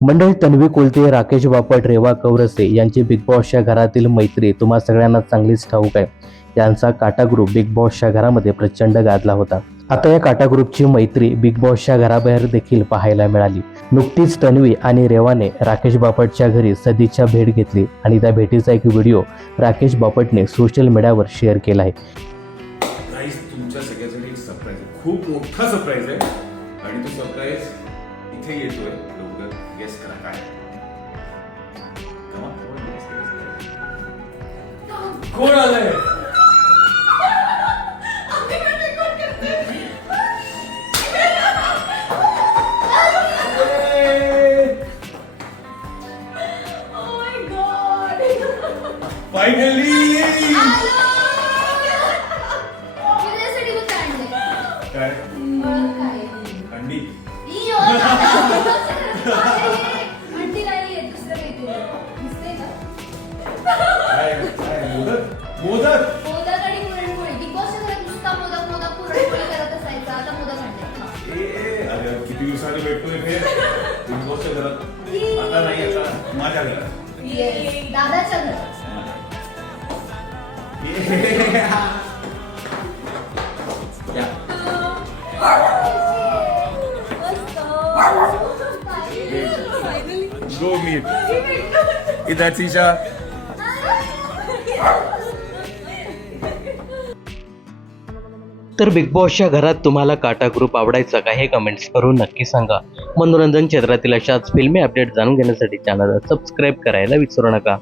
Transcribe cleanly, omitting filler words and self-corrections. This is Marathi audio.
मंडळी, तन्वी कोलते, राकेश बापट, रेवा कौरसे यांची बिग बॉसच्या घरातील मैत्री तुम्हा सगळ्यांना चांगलीच ठाऊक आहे. यांचा काटा ग्रुप बिग बॉसच्या घरामध्ये प्रचंड गाजला होता. आता या काटा ग्रुपची मैत्री बिग बॉसच्या घराबाहेर देखील पाहायला मिळाली. नुकतीच तन्वी आणि रेवाने राकेश बापटच्या घरी सदिच्छा भेट घेतली आणि त्या भेटीचा एक व्हिडिओ राकेश बापटने सोशल मीडियावर शेअर केला आहे. गाईस, तुमच्या सगळ्यासाठी एक सरप्राईज आहे, खूप मोठा सरप्राईज आहे आणि तो सरप्राईज इथे येतोय. लवकर गेस करा काय. Come on, guess, guess. कोण आलंय? फायनली काय अंडी काय काय मोदक अरे किती दिवसांनी भेटतोय हे बिग बॉसच्या घरात. आता नाही, आता माझ्या घरात. दादाच्या घरात. Go meet. That's Isha. तर बिग बॉसच्या घरात तुम्हाला काटा ग्रुप आवडायचा का हे कमेंट्स करून नक्की सांगा. मनोरंजन क्षेत्रातील अशाच फिल्मी अपडेट जाणून घेण्यासाठी चॅनलला सबस्क्राईब करायला विसरू नका.